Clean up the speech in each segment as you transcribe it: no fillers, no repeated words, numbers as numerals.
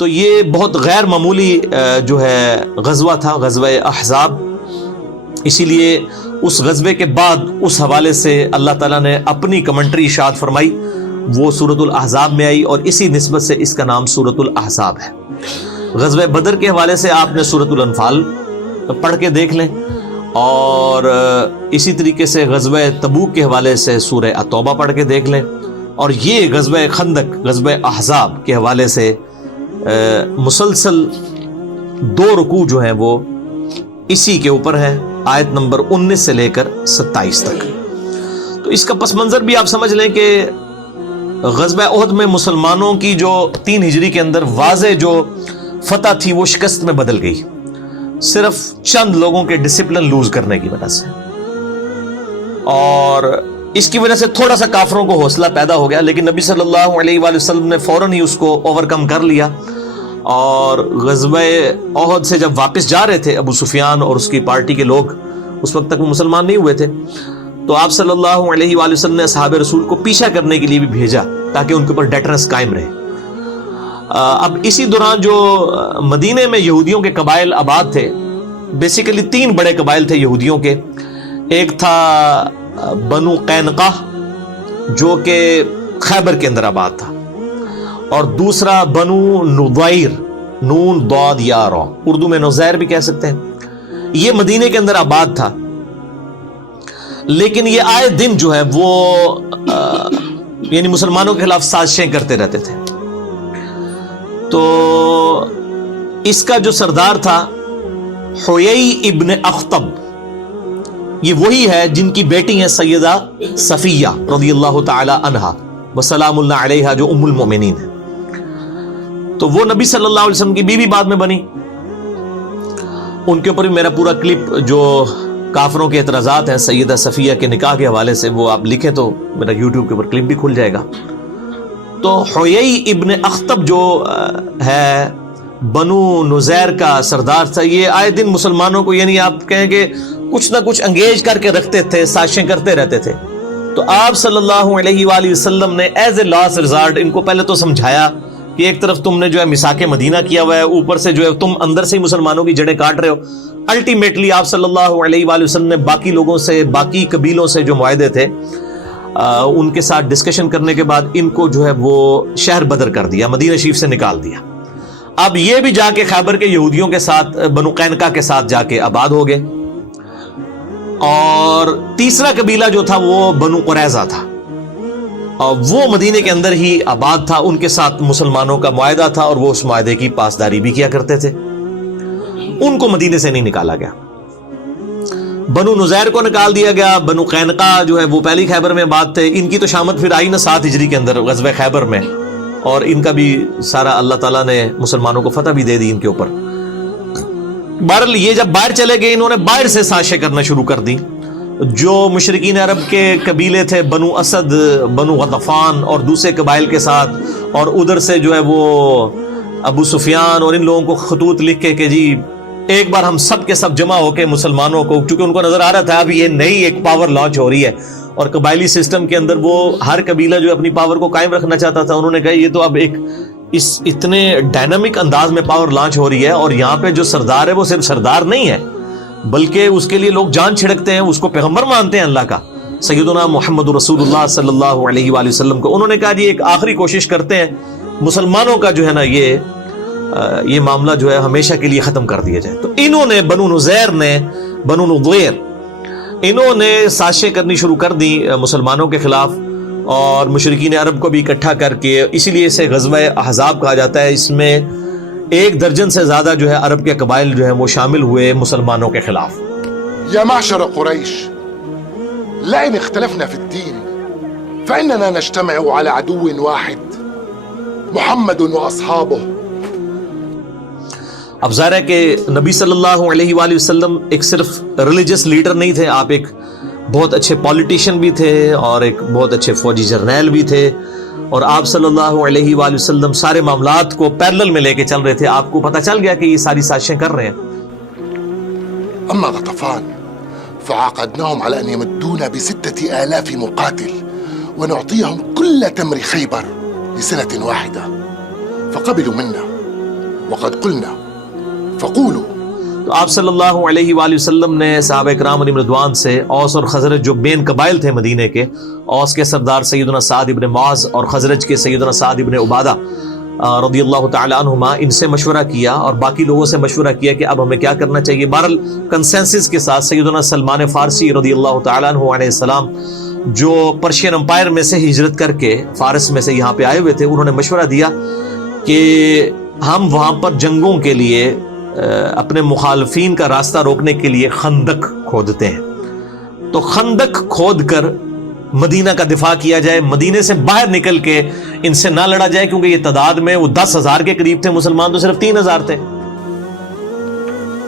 تو یہ بہت غیر معمولی جو ہے غزوہ تھا، غزوہ احزاب. اسی لیے اس غزوے کے بعد اس حوالے سے اللہ تعالیٰ نے اپنی کمنٹری ارشاد فرمائی، وہ سورۃ الاحزاب میں آئی، اور اسی نسبت سے اس کا نام سورۃ الاحزاب ہے. غزوہ بدر کے حوالے سے آپ نے سورۃ الانفال پڑھ کے دیکھ لیں، اور اسی طریقے سے غزوہ تبوک کے حوالے سے سورہ التوبہ پڑھ کے دیکھ لیں، اور یہ غزوہ خندق، غزوہ احزاب کے حوالے سے مسلسل 2 رکوع جو ہیں وہ اسی کے اوپر ہے، آیت نمبر 19 سے لے کر 27 تک. تو اس کا پس منظر بھی آپ سمجھ لیں کہ غزوہ احد میں مسلمانوں کی جو 3 ہجری کے اندر واضح جو فتح تھی وہ شکست میں بدل گئی، صرف چند لوگوں کے ڈسپلن لوز کرنے کی وجہ سے، اور اس کی وجہ سے تھوڑا سا کافروں کو حوصلہ پیدا ہو گیا. لیکن نبی صلی اللہ علیہ وآلہ وسلم نے فوراً ہی اس کو اوور کم کر لیا، اور غزوہ احد سے جب واپس جا رہے تھے ابو سفیان اور اس کی پارٹی کے لوگ، اس وقت تک وہ مسلمان نہیں ہوئے تھے، تو آپ صلی اللہ علیہ وآلہ وسلم نے اصحاب رسول کو پیچھا کرنے کے لیے بھی بھیجا تاکہ ان کے اوپر ڈیٹرنس قائم رہے. اب اسی دوران جو مدینے میں یہودیوں کے قبائل آباد تھے، بیسیکلی 3 بڑے قبائل تھے یہودیوں کے. ایک تھا بنو قینقاع جو کہ خیبر کے اندر آباد تھا، اور دوسرا بنو نضیر، نون ضاد یا را، اردو میں نزیر بھی کہہ سکتے ہیں. یہ مدینے کے اندر آباد تھا، لیکن یہ آئے دن جو ہے وہ یعنی مسلمانوں کے خلاف سازشیں کرتے رہتے تھے. تو اس کا جو سردار تھا حیی ابن اخطب، یہ وہی ہے جن کی بیٹی ہیں سیدہ صفیہ رضی اللہ تعالی عنہا وسلام اللہ علیہا، جو ام المؤمنین ہے. تو وہ نبی صلی اللہ علیہ وسلم کی بیوی بعد میں بنی. ان کے اوپر بھی میرا پورا کلپ جو کافروں کے اعتراضات ہیں سیدہ صفیہ کے نکاح کے حوالے سے، وہ آپ لکھیں تو میرا یوٹیوب کے اوپر کلپ بھی کھل جائے گا. تو حیی ابن اخطب جو ہے بنو نزیر کا سردار تھا، یہ آئے دن مسلمانوں کو یعنی آپ کہیں کہ کچھ نہ کچھ انگیج کر کے رکھتے تھے، سازشیں کرتے رہتے تھے. تو آپ صلی اللہ علیہ وآلہ وسلم نے ایز اے لاسٹ ریزارٹ ان کو پہلے تو سمجھایا کہ ایک طرف تم نے جو ہے میثاق مدینہ کیا ہوا ہے، اوپر سے جو ہے تم اندر سے ہی مسلمانوں کی جڑیں کاٹ رہے ہو. الٹیمیٹلی آپ صلی اللہ علیہ وآلہ وسلم نے باقی لوگوں سے، باقی قبیلوں سے جو معاہدے تھے ان کے ساتھ ڈسکشن کرنے کے بعد ان کو جو ہے وہ شہر بدر کر دیا، مدینہ شریف سے نکال دیا. اب یہ بھی جا کے خیبر کے یہودیوں کے ساتھ، بنو قینقاع کے ساتھ جا کے آباد ہو گئے. اور تیسرا قبیلہ جو تھا وہ بنو قریظہ تھا، اور وہ مدینے کے اندر ہی آباد تھا. ان کے ساتھ مسلمانوں کا معاہدہ تھا اور وہ اس معاہدے کی پاسداری بھی کیا کرتے تھے. ان کو مدینے سے نہیں نکالا گیا. بنو نزیر کو نکال دیا گیا. بنو قینقاع جو ہے وہ پہلی خیبر میں آباد تھے. ان کی تو شامت پھر آئی نا 7 ہجری کے اندر غزوہ خیبر میں، اور ان کا بھی سارا اللہ تعالیٰ نے مسلمانوں کو فتح بھی دے دی ان کے اوپر. بہرحال یہ جب باہر چلے گئے، انہوں نے باہر سے سازشیں کرنا شروع کر دی. جو مشرکین عرب کے قبیلے تھے، بنو اسد، بنو غطفان اور دوسرے قبائل کے ساتھ، اور ادھر سے جو ہے وہ ابو سفیان اور ان لوگوں کو خطوط لکھ کے کہ جی ایک بار ہم سب کے سب جمع ہو کے مسلمانوں کو، چونکہ ان کو نظر آ رہا تھا اب یہ نئی ایک پاور لانچ ہو رہی ہے، اور قبائلی سسٹم کے اندر وہ ہر قبیلہ جو اپنی پاور کو قائم رکھنا چاہتا تھا. انہوں نے کہا یہ تو اب ایک اس اتنے ڈائنامک انداز میں پاور لانچ ہو رہی ہے، اور یہاں پہ جو سردار ہے وہ صرف سردار نہیں ہے بلکہ اس کے لیے لوگ جان چھڑکتے ہیں، اس کو پیغمبر مانتے ہیں اللہ کا، سیدنا محمد رسول اللہ صلی اللہ علیہ وآلہ وسلم کو. انہوں نے کہا جی ایک آخری کوشش کرتے ہیں مسلمانوں کا جو ہے نا یہ معاملہ جو ہے ہمیشہ کے لیے ختم کر دیا جائے. تو انہوں نے بنو نزیر نے، بنو نضیر، انہوں نے سازشیں کرنی شروع کر دی مسلمانوں کے خلاف، اور مشرکین عرب کو بھی اکٹھا کر کے، اسی لیے اسے غزوہ احزاب کہا جاتا ہے. اس میں 1 درجن سے زیادہ جو ہے عرب کے قبائل جو ہیں وہ شامل ہوئے مسلمانوں کے خلاف. يا معشر قريش، لئن اختلفنا في الدين فإننا نجتمع على عدو واحد محمد وأصحابه. اب ظاہر ہے کہ نبی صلی اللہ علیہ وآلہ وسلم ایک صرف ریلیجس لیڈر نہیں تھے، آپ ایک بہت اچھے پولیٹیشین بھی تھے اور ایک بہت اچھے فوجی جرنیل بھی تھے، اور آپ صلی اللہ علیہ وآلہ وسلم سارے معاملات کو پیرلل میں لے کے چل رہے تھے. آپ کو پتہ چل گیا کہ یہ ساری سازشیں کر رہے ہیں. أما غطفان فعاقدناهم على أن يمدونا ب6,000 مقاتل ونعطيهم كل تمر خيبر لسنة واحدة، فقبلوا منا وقد قلنا فقولوا. تو آپ صلی اللہ علیہ وآلہ وسلم نے صحابہ کرام علیہم رضوان سے اوس اور خزرج جو مین قبائل تھے مدینے کے، اوس کے سردار سیدنا سعد ابن معاذ اور خزرج کے سیدنا سعد ابن عبادہ رضی اللہ تعالی عنہما، ان سے مشورہ کیا اور باقی لوگوں سے مشورہ کیا کہ اب ہمیں کیا کرنا چاہیے. بہرحال کنسنسس کے ساتھ سیدنا سلمان فارسی رضی اللہ تعالی عنہ علیہ السلام، جو پرشین امپائر میں سے ہجرت کر کے فارس میں سے یہاں پہ آئے ہوئے تھے، انہوں نے مشورہ دیا کہ ہم وہاں پر جنگوں کے لیے اپنے مخالفین کا راستہ روکنے کے لیے خندق کھودتے ہیں. تو خندق کھود کر مدینہ کا دفاع کیا جائے، مدینے سے باہر نکل کے ان سے نہ لڑا جائے، کیونکہ یہ تعداد میں وہ 10,000 کے قریب تھے، مسلمان تو صرف 3,000 تھے.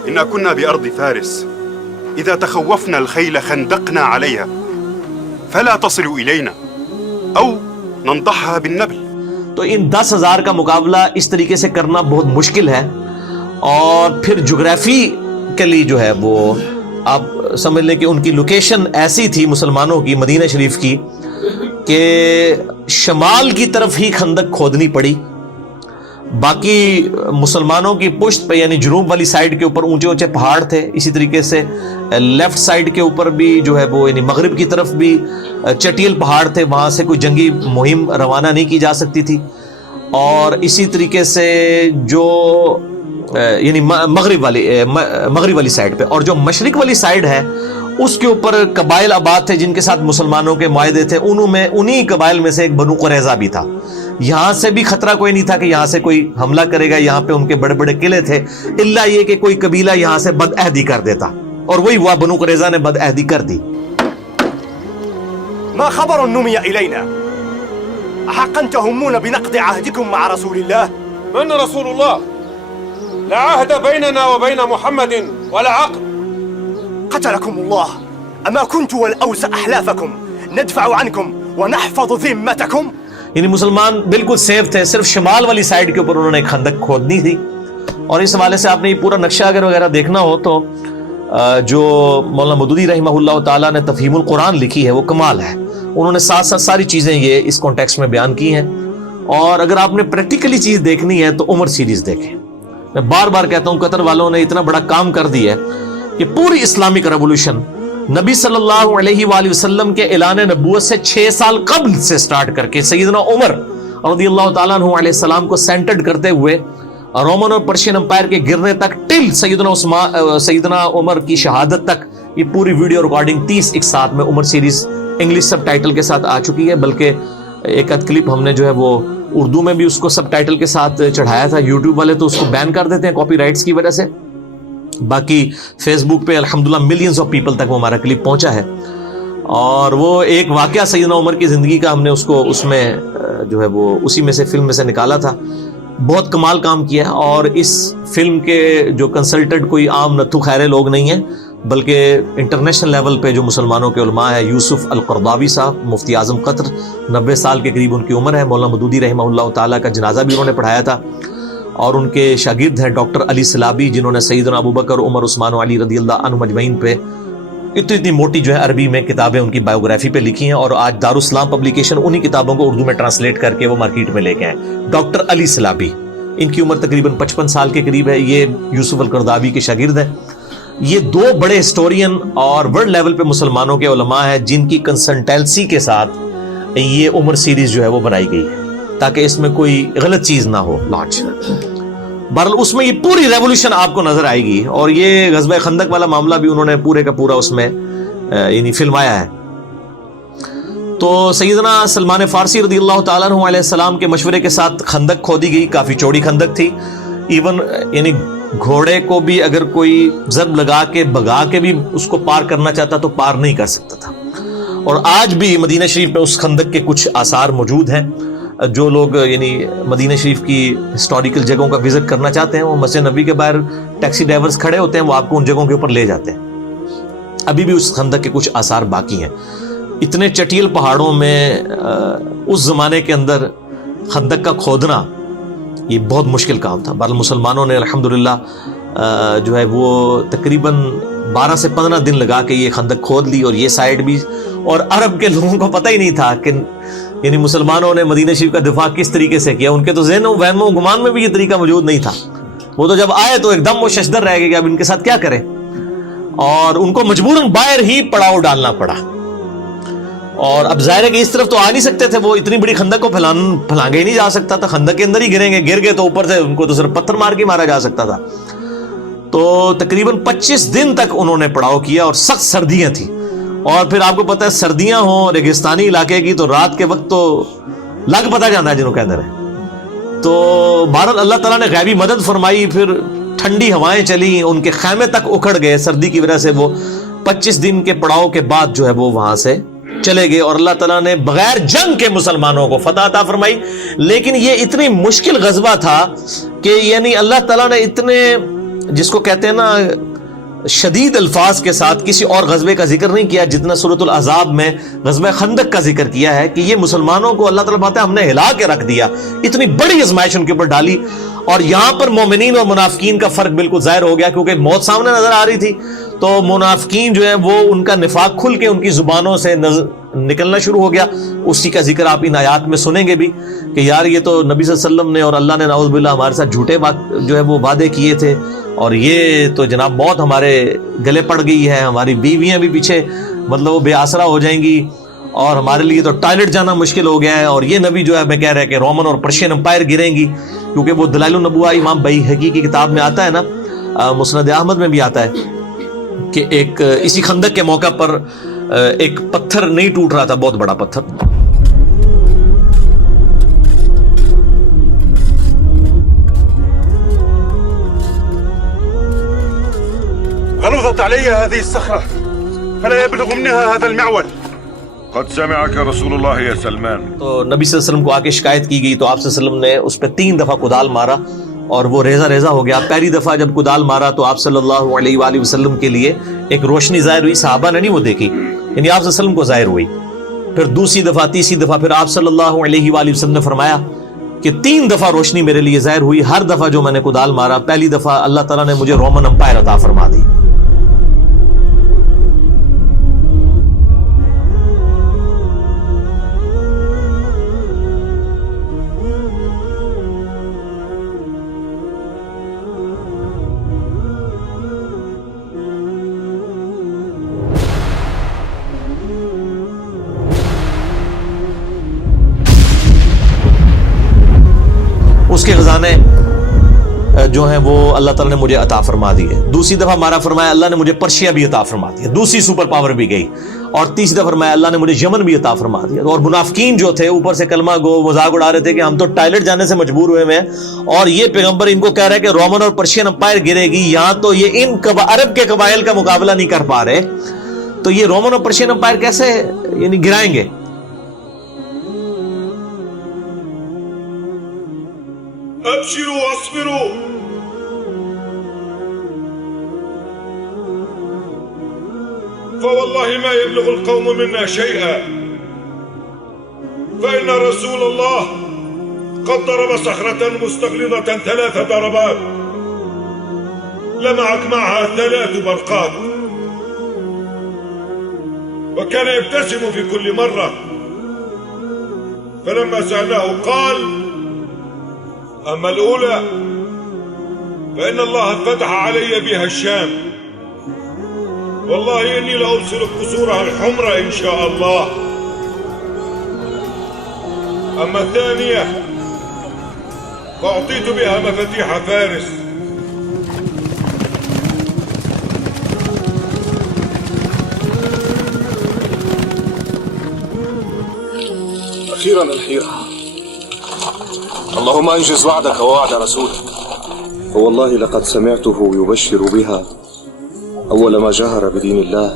إنا كنا بأرض فارس إذا تخوفنا الخيل خندقنا عليها فلا تصل إلينا أو ننضحها بالنبل. تو ان 10,000 کا مقابلہ اس طریقے سے کرنا بہت مشکل ہے، اور پھر جغرافیکلی جو ہے وہ آپ سمجھ لیں کہ ان کی لوکیشن ایسی تھی مسلمانوں کی مدینہ شریف کی کہ شمال کی طرف ہی خندق کھودنی پڑی. باقی مسلمانوں کی پشت پہ یعنی جنوب والی سائڈ کے اوپر اونچے اونچے پہاڑ تھے، اسی طریقے سے لیفٹ سائڈ کے اوپر بھی جو ہے وہ یعنی مغرب کی طرف بھی چٹیل پہاڑ تھے، وہاں سے کوئی جنگی مہم روانہ نہیں کی جا سکتی تھی. اور اسی طریقے سے جو یعنی مغرب والی سائڈ پہ، اور جو مشرق والی سائڈ ہے اس کے اوپر قبائل آباد تھے جن کے ساتھ مسلمانوں کے معاہدے تھے. انہی قبائل میں سے ایک بنو قریظہ بھی تھا. یہاں سے بھی خطرہ کوئی نہیں تھا کہ یہاں سے کوئی حملہ کرے گا، یہاں پہ ان کے بڑے بڑے قلعے تھے، الا یہ کہ کوئی قبیلہ یہاں سے بد عہدی کر دیتا، اور وہی ہوا، بنو قریظہ نے بد عہدی کر دی. ما خبر نمي إلينا أحقا تهمون بنقض عهدكم مع رسول الله؟ من رسول الله؟ لا عهد بيننا وبين محمد ولا عقد. قتلكم الله. أما كنت والأوس أحلافكم ندفع عنكم ونحفظ ذمتكم. یعنی مسلمان بالکل سیف تھے، صرف شمال والی سائڈ کے اوپر انہوں نے ایک خندق کھودنی تھی. اور اس حوالے سے آپ نے یہ پورا نقشہ اگر وغیرہ دیکھنا ہو تو جو مولانا مودودی رحمہ اللہ تعالیٰ نے تفہیم القرآن لکھی ہے وہ کمال ہے. انہوں نے ساتھ ساتھ ساری چیزیں یہ اس کانٹیکسٹ میں بیان کی ہیں. اور اگر آپ نے پریکٹیکلی چیز دیکھنی ہے تو عمر سیریز دیکھیں. میں بار بار کہتا ہوں قطر والوں نے اتنا بڑا کام کر دیا ہے کہ پوری اسلامک ریولوشن نبی صلی اللہ علیہ وآلہ وسلم کے اعلان نبوت سے 6 سال قبل سے سٹارٹ کر کے سیدنا عمر رضی اللہ تعالیٰ عنہ علیہ السلام کو سینٹرڈ کرتے ہوئے رومن اور پرشین امپائر کے گرنے تک ٹل سیدنا عمر کی شہادت تک، یہ پوری ویڈیو ریکارڈنگ 30 ایک ساتھ میں عمر سیریز انگلش سب ٹائٹل کے ساتھ آ چکی ہے. بلکہ ایک ادھ کلپ ہم نے جو ہے وہ اردو میں بھی اس کو سب ٹائٹل کے ساتھ چڑھایا تھا. یوٹیوب والے تو اس کو بین کر دیتے ہیں کاپی رائٹس کی وجہ سے. باقی فیس بک پہ الحمدللہ ملینز آف پیپل تک وہ ہمارا کلپ پہنچا ہے. اور وہ ایک واقعہ سیدنا عمر کی زندگی کا ہم نے اس میں جو ہے وہ اسی میں سے فلم میں سے نکالا تھا. بہت کمال کام کیا. اور اس فلم کے جو کنسلٹنٹ کوئی عام نتھو خیرے لوگ نہیں ہیں، بلکہ انٹرنیشنل لیول پہ جو مسلمانوں کے علماء ہیں، یوسف القرضاوی صاحب مفتی اعظم قطر، 90 سال کے قریب ان کی عمر ہے. مولانا مودودی رحمہ اللہ تعالیٰ کا جنازہ بھی انہوں نے پڑھایا تھا. اور ان کے شاگرد ہیں ڈاکٹر علی سلابی، جنہوں نے سیدنا ابوبکر، عمر، عثمان و علی رضی اللہ عنہم اجمعین پہ اتنی موٹی جو ہے عربی میں کتابیں ان کی بایوگرافی پہ لکھی ہیں. اور آج دارالاسلام پبلیکیشن انہی کتابوں کو اردو میں ٹرانسلیٹ کر کے وہ مارکیٹ میں لے کے آئے. ڈاکٹر علی سلابی، ان کی عمر تقریباً 55 سال کے قریب ہے. یہ یوسف القرضاوی کے شاگرد ہیں. یہ 2 بڑے ہسٹورین اور ورلڈ لیول پہ مسلمانوں کے علماء ہیں جن کی کنسلٹنسی کے ساتھ یہ عمر سیریز جو ہے وہ بنائی گئی ہے تاکہ اس میں کوئی غلط چیز نہ ہو لانچ. بہرحال اس میں یہ پوری ریولوشن آپ کو نظر آئے گی. اور یہ غزوہ خندق والا معاملہ بھی انہوں نے پورے کا پورا اس میں یعنی فلمایا ہے. تو سیدنا سلمان فارسی رضی اللہ تعالیٰ عنہ علیہ السلام کے مشورے کے ساتھ خندق کھودی گئی. کافی چوڑی خندق تھی. ایون یعنی گھوڑے کو بھی اگر کوئی ضرب لگا کے بھگا کے بھی اس کو پار کرنا چاہتا تو پار نہیں کر سکتا تھا. اور آج بھی مدینہ شریف میں اس خندق کے کچھ آثار موجود ہیں. جو لوگ یعنی مدینہ شریف کی ہسٹوریکل جگہوں کا وزٹ کرنا چاہتے ہیں، وہ مسجد نبوی کے باہر ٹیکسی ڈرائیورز کھڑے ہوتے ہیں، وہ آپ کو ان جگہوں کے اوپر لے جاتے ہیں. ابھی بھی اس خندق کے کچھ آثار باقی ہیں. اتنے چٹیل پہاڑوں میں اس زمانے کے اندر خندق کا کھودنا یہ بہت مشکل کام تھا. بہرحال مسلمانوں نے الحمدللہ جو ہے وہ تقریباً 12 سے 15 دن لگا کے یہ خندق کھود لی. اور یہ سائڈ بھی، اور عرب کے لوگوں کو پتہ ہی نہیں تھا کہ یعنی مسلمانوں نے مدینہ شریف کا دفاع کس طریقے سے کیا. ان کے تو ذہن و وہم و گمان میں بھی یہ طریقہ موجود نہیں تھا. وہ تو جب آئے تو ایک دم وہ ششدر رہ گئے کہ اب ان کے ساتھ کیا کریں، اور ان کو مجبوراً باہر ہی پڑاؤ ڈالنا پڑا. اور اب ظاہر ہے کہ اس طرف تو آ نہیں سکتے تھے، وہ اتنی بڑی خندق کو پھلانگے ہی نہیں جا سکتا تھا، خندق کے اندر ہی گریں گے، گر گئے تو اوپر سے ان کو تو صرف پتھر مار کے مارا جا سکتا تھا. تو تقریباً 25 دن تک انہوں نے پڑاؤ کیا، اور سخت سردیاں تھیں، اور پھر آپ کو پتہ ہے سردیاں ہوں ریگستانی علاقے کی تو رات کے وقت تو لگ پتہ جانا ہے جنہوں کے اندر ہے. تو بہرحال اللہ تعالیٰ نے غیبی مدد فرمائی، پھر ٹھنڈی ہوائیں چلی، ان کے خیمے تک اکھڑ گئے سردی کی وجہ سے. وہ 25 دن کے پڑاؤ کے بعد جو ہے وہ وہاں سے چلے گئے، اور اللہ تعالیٰ نے بغیر جنگ کے مسلمانوں کو فتح عطا فرمائی. لیکن یہ اتنی مشکل غزوہ تھا کہ یعنی اللہ تعالیٰ نے اتنے، جس کو کہتے ہیں نا، شدید الفاظ کے ساتھ کسی اور غزوے کا ذکر نہیں کیا جتنا سورۃ الاحزاب میں غزوہ خندق کا ذکر کیا ہے، کہ یہ مسلمانوں کو اللہ تعالیٰ بات ہے ہم نے ہلا کے رکھ دیا، اتنی بڑی آزمائش ان کے اوپر ڈالی. اور یہاں پر مومنین اور منافقین کا فرق بالکل ظاہر ہو گیا، کیونکہ موت سامنے نظر آ رہی تھی. تو منافقین جو ہے وہ ان کا نفاق کھل کے ان کی زبانوں سے نکلنا شروع ہو گیا. اسی کا ذکر آپ ان آیات میں سنیں گے بھی کہ یار یہ تو نبی صلی اللہ علیہ وسلم نے اور اللہ نے نعوذ باللہ ہمارے ساتھ جھوٹے جو ہے وہ وعدے کیے تھے، اور یہ تو جناب موت ہمارے گلے پڑ گئی ہے، ہماری بیویاں بھی پیچھے مطلب وہ بے آسرا ہو جائیں گی، اور ہمارے لیے تو ٹوائلٹ جانا مشکل ہو گیا ہے. اور یہ نبی جو ہے میں کہہ رہا ہے کہ رومن اور پرشین امپائر گریں گی، کیونکہ وہ دلائل النبوہ امام بیہقی کی کتاب میں آتا ہے نا، مسند احمد میں بھی آتا ہے کہ ایک اسی خندق کے موقع پر ایک پتھر نہیں ٹوٹ رہا تھا، بہت بڑا پتھر. غلظت علي هذه الصخرة فلا يبلغ منها هذا المعول. قد سمعك رسول الله يا سلمان. تو نبی صلی اللہ علیہ وسلم کو آ کے شکایت کی گئی، تو آپ صلی اللہ علیہ وسلم نے اس پہ 3 دفعہ کدال مارا اور وہ ریزہ ہو گیا. پہلی دفعہ جب کدال مارا تو آپ صلی اللہ علیہ وآلہ وسلم کے لیے ایک روشنی ظاہر ہوئی، صحابہ نے نہیں وہ دیکھی، یعنی آپ صلی اللہ علیہ وسلم کو ظاہر ہوئی. پھر دوسری دفعہ، تیسری دفعہ، پھر آپ صلی اللہ علیہ وآلہ وسلم نے فرمایا کہ 3 دفعہ روشنی میرے لیے ظاہر ہوئی. ہر دفعہ جو میں نے کدال مارا، پہلی دفعہ اللہ تعالیٰ نے مجھے رومن امپائر عطا فرما دی. اس کے خزانے جو ہیں وہ اللہ تعالیٰ نے مجھے عطا فرما دیے. دوسری دفعہ مارا فرمایا اللہ نے مجھے پرشیا بھی عطا فرما دیا، دوسری سپر پاور بھی گئی. اور تیسری دفعہ فرمایا اللہ نے مجھے یمن بھی عطا فرما دیا. اور منافقین جو تھے اوپر سے کلمہ گو مذاق اڑا رہے تھے کہ ہم تو ٹائلٹ جانے سے مجبور ہوئے ہیں، اور یہ پیغمبر ان کو کہہ رہا ہے کہ رومن اور پرشین امپائر گرے گی. یہاں تو یہ ان عرب کے قبائل کا مقابلہ نہیں کر پا رہے، تو یہ رومن اور پرشین امپائر کیسے یعنی گرائیں گے؟ ابشروا واصبروا فوالله ما يبلغ القوم منا شيئا فإن رسول الله قد ضرب صخرة مستغلظة 3 ضربات لمعت معها 3 برقات وكان يبتسم في كل مرة. فلما سألناه قال أما الأولى فإن الله فتح علي بها الشام والله إني لأبصر قصورها الحمر إن شاء الله. أما الثانية فأعطيت بها مفاتيح فارس أخيرا الحيرة. اللهم أنجز وعدك ووعد رسولك. فوالله لقد سمعته يبشر بها أول ما جهر بدين الله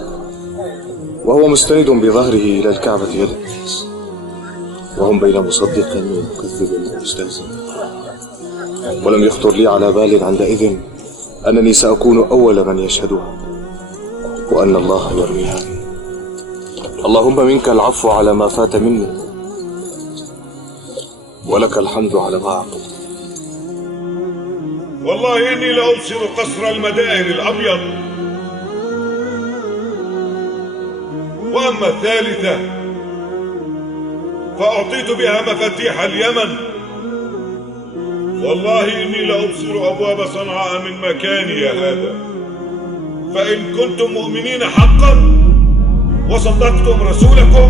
وهو مستند بظهره إلى الكعبة يد الناس وهم بين مصدق ومكذب ومستهزئ. ولم يخطر لي على بال عندئذ أنني سأكون أول من يشهدها وأن الله يرويها. اللهم منك العفو على ما فات مني ولك الحمد على ما أعطيت. والله إني لأبصر قصر المدائن الأبيض. وأما الثالثة فأعطيت بها مفاتيح اليمن والله إني لأبصر أبواب صنعاء من مكاني هذا، فإن كنتم مؤمنين حقا وصدقتم رسولكم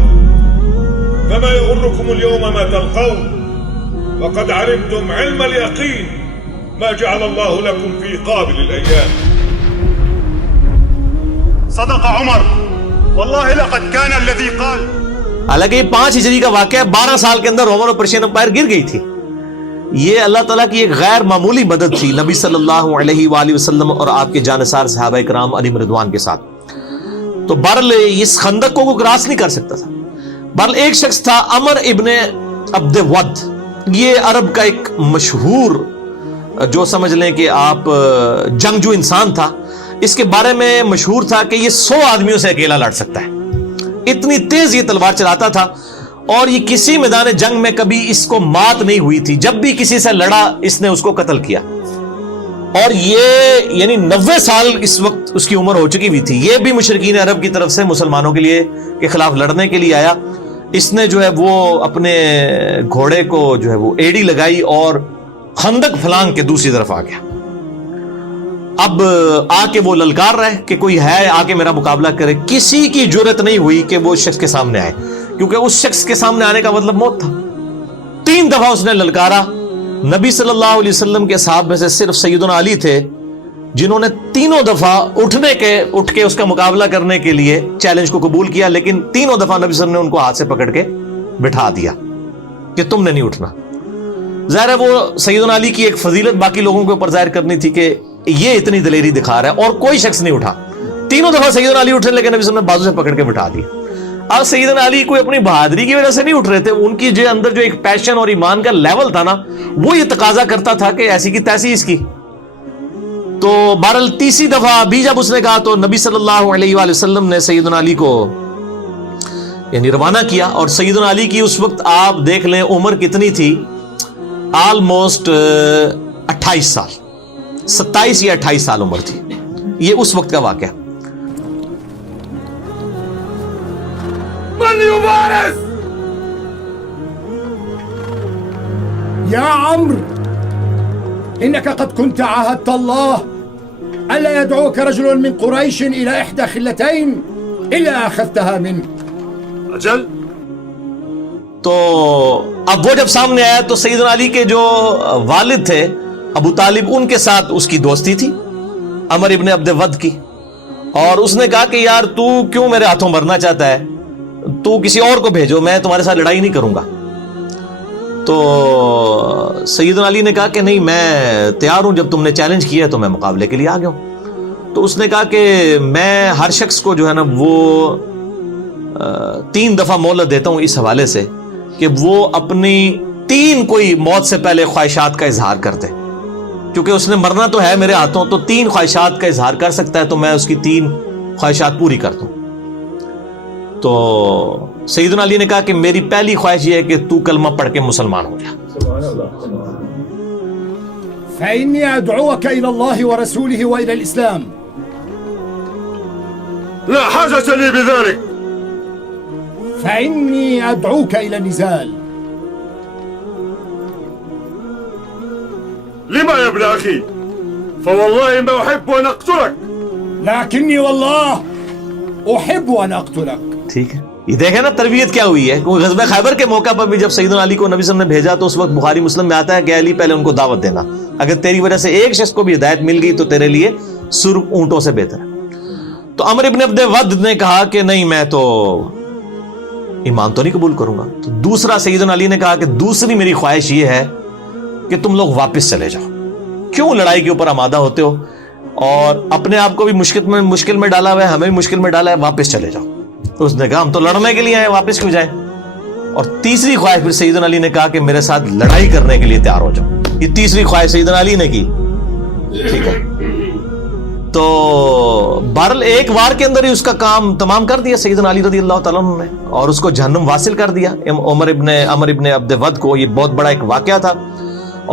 فما يغركم اليوم ما تلقون، وقد علمتم علم اليقين ما جعل الله لكم في قابل الأيام. صدق عمر والله لقد كان الذي قال. حالانکہ یہ 5 ہجری کا واقعہ ہے، 12 سال کے اندر رومن اور پرشین امپائر گر گئی تھی. یہ اللہ تعالیٰ کی ایک غیر معمولی مدد تھی نبی صلی اللہ علیہ وآلہ وسلم اور آپ کے جانثار صحابہ کرام علیہم رضوان کے ساتھ. تو بہرحال اس خندق کو کراس نہیں کر سکتا تھا. بہرحال ایک شخص تھا عمر ابن عبد ود، یہ عرب کا ایک مشہور جو سمجھ لیں کہ آپ جنگجو انسان تھا. اس کے بارے میں مشہور تھا کہ یہ 100 آدمیوں سے اکیلا لڑ سکتا ہے، اتنی تیز یہ تلوار چلاتا تھا، اور یہ کسی میدان جنگ میں کبھی اس کو مات نہیں ہوئی تھی. جب بھی کسی سے لڑا اس نے اس کو قتل کیا. اور یہ یعنی 90 سال اس وقت اس کی عمر ہو چکی ہوئی تھی. یہ بھی مشرکین عرب کی طرف سے مسلمانوں کے لیے کے خلاف لڑنے کے لیے آیا. اس نے جو ہے وہ اپنے گھوڑے کو جو ہے وہ ایڑی لگائی اور خندق پھلانگ کے دوسری طرف آ گیا. اب آ کے وہ للکار رہے کہ کوئی ہے آ کے میرا مقابلہ کرے. کسی کی جرت نہیں ہوئی کہ وہ شخص کے سامنے آئے، کیونکہ اس شخص کے سامنے آنے کا مطلب موت تھا. 3 دفعہ اس نے للکارا. نبی صلی اللہ علیہ وسلم کے صحابہ میں سے صرف سیدنا علی تھے جنہوں نے 3 دفعہ اٹھ کے اس کا مقابلہ کرنے کے لیے چیلنج کو قبول کیا، لیکن 3 دفعہ نبی صلی اللہ علیہ وسلم نے ان کو ہاتھ سے پکڑ کے بٹھا دیا کہ تم نے نہیں اٹھنا. ظاہر ہے وہ سیدنا علی کی ایک فضیلت باقی لوگوں کے اوپر ظاہر کرنی تھی کہ یہ اتنی دلیری دکھا رہا ہے، اور کوئی شخص نہیں اٹھا. 3 دفعہ سیدنا علی اٹھے لیکن نبی صلی اللہ علیہ وسلم نے بازو سے پکڑ کے بٹھا دیا. اب سیدنا علی کوئی اپنی بہادری کی وجہ سے نہیں اٹھ رہے تھے، ان کی جو اندر جو ایک پیشن اور ایمان کا لیول تھا نا، وہ یہ تقاضا کرتا تھا کہ ایسی کی تیسی اس کی. تو بہرحال 3 دفعہ بھی جب اس نے کہا تو نبی صلی اللہ علیہ وآلہ وسلم نے سیدنا علی کو یعنی روانہ کیا. اور سیدنا علی کی اس وقت آپ دیکھ لیں عمر کتنی تھی، آلموسٹ 28 سال، 27 یا 28 سال عمر تھی. یہ اس وقت کا واقعہ. من يبارز؟ يا عمرو إنك قد كنت عاهدت الله ألا يدعوك رجل من قريش إلى إحدى خلتين إلا أخذتها منه. أجل. تو اب وہ جب سامنے آیا تو سیدنا علی کے جو والد تھے ابو طالب، ان کے ساتھ اس کی دوستی تھی عمر ابن عبد ود کی. اور اس نے کہا کہ یار تو کیوں میرے ہاتھوں مرنا چاہتا ہے، تو کسی اور کو بھیجو، میں تمہارے ساتھ لڑائی نہیں کروں گا. تو سیدنا علی نے کہا کہ نہیں میں تیار ہوں، جب تم نے چیلنج کیا تو میں مقابلے کے لیے آ گیا ہوں. تو اس نے کہا کہ میں ہر شخص کو جو ہے نا وہ 3 دفعہ مہلت دیتا ہوں اس حوالے سے کہ وہ اپنی 3 کوئی موت سے پہلے خواہشات کا اظہار کرتے، کیونکہ اس نے مرنا تو ہے میرے ہاتھوں، تو 3 خواہشات کا اظہار کر سکتا ہے، تو میں اس کی 3 خواہشات پوری کرتا ہوں. تو سیدنا علی نے کہا کہ میری پہلی خواہش یہ ہے کہ تو کلمہ پڑھ کے مسلمان ہو جا. فإني أدعوك إلى الله ورسوله وإلى الإسلام. لا حاجة لي بذلك. فإني أدعوك إلى النزال. لما يا ابن أخي؟ فوالله ما أحب أن أقتلك. لكني والله أحب أن أقتلك. ٹھیک ہے، یہ دیکھیں نا تربیت کیا ہوئی ہے. غزوہ خیبر کے موقع پر بھی جب سیدنا علی کو نبی صلی اللہ علیہ وسلم نے بھیجا تو اس وقت بخاری مسلم میں آتا ہے کہ علی پہلے ان کو دعوت دینا، اگر تیری وجہ سے ایک شخص کو بھی ہدایت مل گئی تو تیرے لیے سرخ اونٹوں سے بہتر ہے. تو عمر ابن عبد ود نے کہا کہ نہیں میں تو ایمان تو نہیں قبول کروں گا. تو دوسرا سیدنا علی نے کہا کہ دوسری میری خواہش یہ ہے کہ تم لوگ واپس چلے جاؤ، کیوں لڑائی کے اوپر آمادہ ہوتے ہو اور اپنے آپ کو بھی مشکل میں ڈالا ہوا ہے، ہمیں بھی مشکل میں ڈالا ہے، واپس چلے جاؤ. تو اس نے کہا ہم تو لڑنے کے لیے آئے، واپس کیوں جائیں. اور تیسری خواہش پھر سیدنا علی نے کہا کہ میرے ساتھ لڑائی کرنے کے لیے تیار ہو جاؤ. یہ تیسری خواہش سیدنا علی نے کی. ٹھیک ہے، تو بہرحال ایک وار کے اندر ہی اس کا کام تمام کر دیا سیدنا علی رضی اللہ تعالیٰ عنہ نے، اور اس کو جہنم واصل کر دیا عمر ابن عبد ود کو. یہ بہت بڑا ایک واقعہ تھا،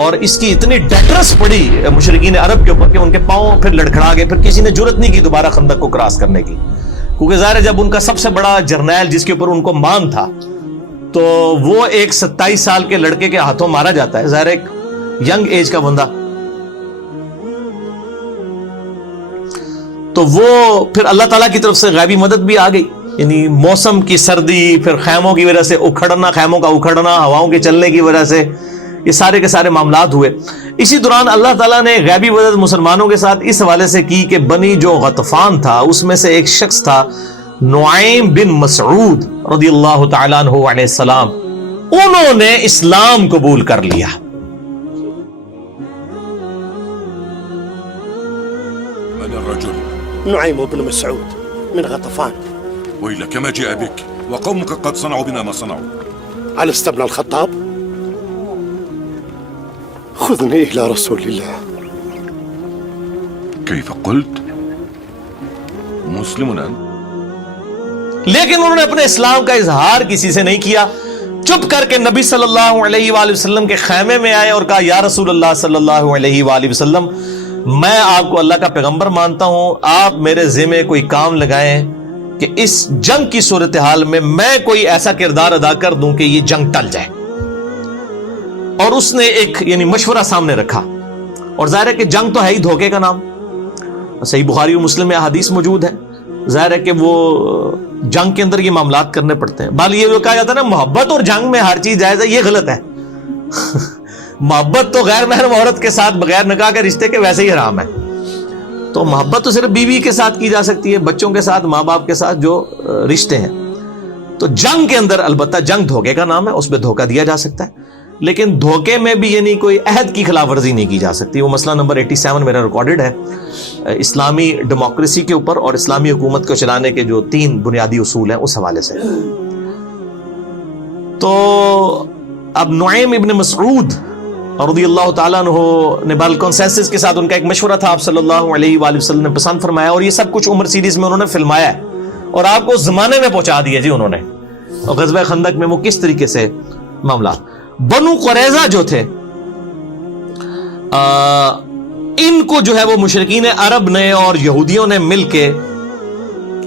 اور اس کی اتنی ڈیٹرس پڑی مشرکین عرب کے اوپر کہ ان کے پاؤں پھر لڑکھڑا گئے، پھر کسی نے جرت نہیں کی دوبارہ خندق کو کراس کرنے کی. کیونکہ ظاہر ہے جب ان کا سب سے بڑا جرنیل جس کے اوپر ان کو مان تھا تو وہ ایک 27 سال کے لڑکے کے ہاتھوں مارا جاتا ہے، ظاہر ایک ینگ ایج کا بندہ. تو وہ پھر اللہ تعالیٰ کی طرف سے غیبی مدد بھی آ گئی. یعنی موسم کی سردی، پھر خیموں کی وجہ سے اکھڑنا، خیموں کا اکھڑنا، ہواؤں کے چلنے کی وجہ سے یہ سارے کے سارے معاملات ہوئے. اسی دوران اللہ تعالیٰ نے غیبی مدد مسلمانوں کے ساتھ اس حوالے سے کی کہ بنی جو غطفان تھا اس میں سے ایک شخص تھا نعیم بن مسعود رضی اللہ تعالیٰ عنہ علیہ السلام، انہوں نے اسلام قبول کر لیا. من الرجل؟ نعيم بن مسعود من غطفان. ويلك ما جاء بك وقومك قد صنعوا بنا ما صنعوا. ألست ابن الخطاب؟ خذني إلى رسول الله. كيف قلت؟ مسلم أنت؟ لیکن انہوں نے اپنے اسلام کا اظہار کسی سے نہیں کیا. چپ کر کے نبی صلی اللہ علیہ وآلہ وسلم کے خیمے میں آئے اور کہا یا رسول اللہ صلی اللہ علیہ وآلہ وسلم، میں آپ کو اللہ کا پیغمبر مانتا ہوں، آپ میرے ذمہ کوئی کام لگائیں کہ اس جنگ کی صورتحال میں کوئی ایسا کردار ادا کر دوں کہ یہ جنگ ٹل جائے. اور اس نے ایک یعنی مشورہ سامنے رکھا، اور ظاہر ہے کہ جنگ تو ہے ہی دھوکے کا نام. صحیح بخاری و مسلم میں احادیث موجود ہے. ظاہر ہے کہ وہ جنگ کے اندر یہ معاملات کرنے پڑتے ہیں. بال یہ جو کہا جاتا ہے نا محبت اور جنگ میں ہر چیز جائز ہے، یہ غلط ہے. محبت تو غیر محرم عورت کے ساتھ بغیر نکاح کے رشتے کے ویسے ہی حرام ہے. تو محبت تو صرف بیوی کے ساتھ کی جا سکتی ہے، بچوں کے ساتھ، ماں باپ کے ساتھ جو رشتے ہیں. تو جنگ کے اندر البتہ جنگ دھوکے کا نام ہے، اس میں دھوکہ دیا جا سکتا ہے، لیکن دھوکے میں بھی یعنی کوئی عہد کی خلاف ورزی نہیں کی جا سکتی. وہ مسئلہ نمبر 87 میرا ریکارڈڈ ہے اسلامی ڈیموکریسی کے اوپر اور اسلامی حکومت کو چلانے کے جو 3 بنیادی اصول ہیں اس حوالے سے. تو اب نعیم ابن مسعود رضی اللہ تعالیٰ عنہ نے بال کنسنسس کے ساتھ، ان کا ایک مشورہ تھا، آپ صلی اللہ علیہ وآلہ وسلم نے پسند فرمایا، اور یہ سب کچھ عمر سیریز میں انہوں نے فلمایا ہے اور آپ کو اس زمانے میں پہنچا دیا جی انہوں نے. اور غزوہ خندق میں وہ کس طریقے سے معاملات. بنو قریظہ جو تھے ان کو جو ہے وہ مشرکین عرب نے اور یہودیوں نے مل کے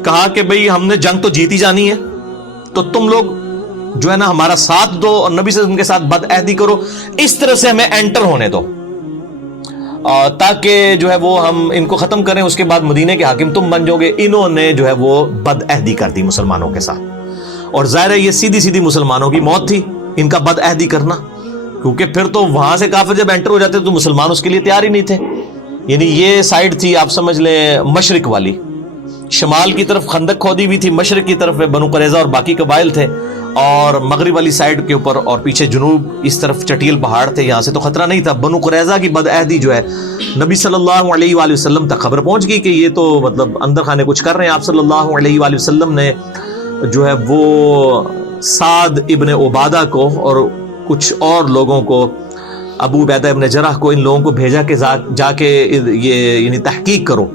کہا کہ بھئی ہم نے جنگ تو جیتی جانی ہے، تو تم لوگ جو ہے نا ہمارا ساتھ دو اور نبی صلی اللہ علیہ وسلم کے ساتھ بد عہدی کرو، اس طرح سے ہمیں انٹر ہونے دو تاکہ جو ہے وہ ہم ان کو ختم کریں، اس کے بعد مدینے کے حاکم تم بن جاؤ گے. انہوں نے جو ہے وہ بد عہدی کر دی مسلمانوں کے ساتھ، اور ظاہر ہے یہ سیدھی سیدھی مسلمانوں کی موت تھی ان کا بد عہدی کرنا، کیونکہ پھر تو وہاں سے کافر جب انٹر ہو جاتے تو مسلمان اس کے لیے تیار ہی نہیں تھے. یعنی یہ سائیڈ تھی آپ سمجھ لیں مشرق والی، شمال کی طرف خندق کھودی بھی تھی، مشرق کی طرف بنو قریظہ اور باقی قبائل تھے، اور مغرب والی سائیڈ کے اوپر اور پیچھے جنوب اس طرف چٹیل پہاڑ تھے، یہاں سے تو خطرہ نہیں تھا. بنو قریظہ کی بد عہدی جو ہے نبی صلی اللہ علیہ وآلہ وسلم تک خبر پہنچ گئی کہ یہ تو مطلب اندر خانے کچھ کر رہے ہیں. آپ صلی اللہ علیہ وآلہ وسلم نے جو ہے وہ سعد ابن عبادہ کو اور کچھ اور لوگوں کو، ابو عبیدہ ابن جرح کو، ان لوگوں کو بھیجا کہ جا کے یہ یعنی تحقیق کرو.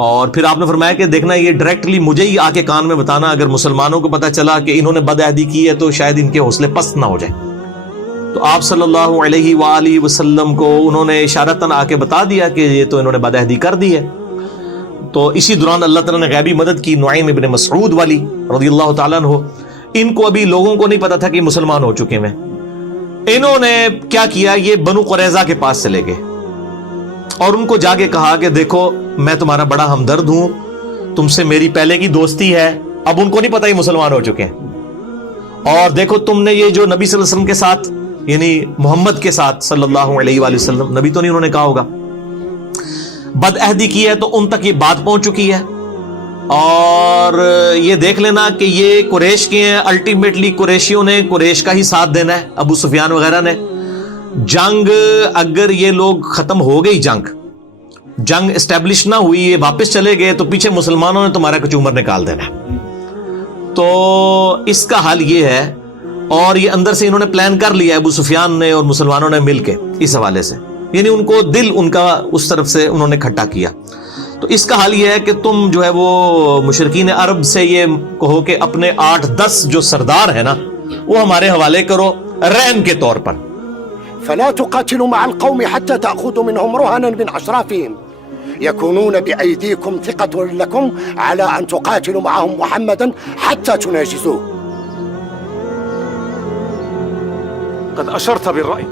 اور پھر آپ نے فرمایا کہ دیکھنا یہ ڈائریکٹلی مجھے ہی آ کے کان میں بتانا، اگر مسلمانوں کو پتہ چلا کہ انہوں نے بد عہدی کی ہے تو شاید ان کے حوصلے پست نہ ہو جائے. تو آپ صلی اللہ علیہ وآلہ وسلم کو انہوں نے اشارتاً آ کے بتا دیا کہ یہ تو انہوں نے بد عہدی کر دی ہے. تو اسی دوران اللہ تعالیٰ نے غیبی مدد کی نعیم ابن مسعود والی رضی اللہ تعالیٰ عنہ. ان کو ابھی لوگوں کو نہیں پتا تھا کہ مسلمان ہو چکے ہیں. انہوں نے کیا کیا، یہ بنو قریظہ کے پاس چلے گئے اور ان کو جا کے کہا کہ دیکھو میں تمہارا بڑا ہمدرد ہوں، تم سے میری پہلے کی دوستی ہے. اب ان کو نہیں پتا یہ مسلمان ہو چکے ہیں، اور دیکھو تم نے یہ جو نبی صلی اللہ علیہ وسلم کے ساتھ یعنی محمد کے ساتھ صلی اللہ علیہ وآلہ وسلم، نبی تو نہیں انہوں نے کہا ہوگا، بد عہدی کی ہے، تو ان تک یہ بات پہنچ چکی ہے. اور یہ دیکھ لینا کہ یہ قریش کے ہیں، الٹیمیٹلی قریشیوں نے قریش کا ہی ساتھ دینا ہے، ابو سفیان وغیرہ نے. جنگ اگر یہ لوگ ختم ہو گئی، جنگ اسٹیبلش نہ ہوئی، یہ واپس چلے گئے، تو پیچھے مسلمانوں نے تمہارا کچھ عمر نکال دینا ہے. تو اس کا حل یہ ہے، اور یہ اندر سے انہوں نے پلان کر لیا ابو سفیان نے اور مسلمانوں نے مل کے اس حوالے سے، یعنی ان کو دل ان کا اس طرف سے انہوں نے کھٹا کیا. تو اس کا حل یہ ہے کہ تم جو ہے وہ مشرکین عرب سے یہ کہو کہ اپنے 8-10 جو سردار ہیں نا وہ ہمارے حوالے کرو رہن کے طور پر. فلا تقاتلوا مع القوم حتى تأخذوا منهم رهنا من أشرافهم يكونون بأيديكم ثقة لكم على أن تقاتلوا معهم محمدا حتى تناجزوه. قد أشرت بالرأي.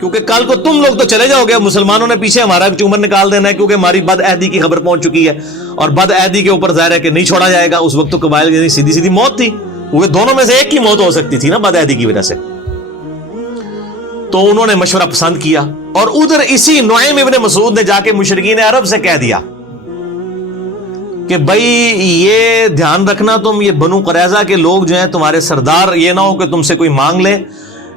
کیونکہ کل کو تم لوگ تو چلے جاؤ گے, مسلمانوں نے پیچھے ہمارا چومر نکال دینا ہے, کیونکہ ہماری بد عہدی کی خبر پہنچ چکی ہے, اور بد عہدی کے اوپر ظاہر ہے کہ نہیں چھوڑا جائے گا. اس وقت تو قبائل کی سیدھی سیدھی موت تھی, وہ دونوں میں سے ایک کی موت ہو سکتی تھی نا بد عہدی کی وجہ سے. تو انہوں نے مشورہ پسند کیا, اور ادھر اسی نعیم ابن مسعود نے جا کے مشرکین عرب سے کہہ دیا کہ بھائی یہ دھیان رکھنا, تم یہ بنو قریظہ کے لوگ جو ہیں تمہارے سردار, یہ نہ ہو کہ تم سے کوئی مانگ لے.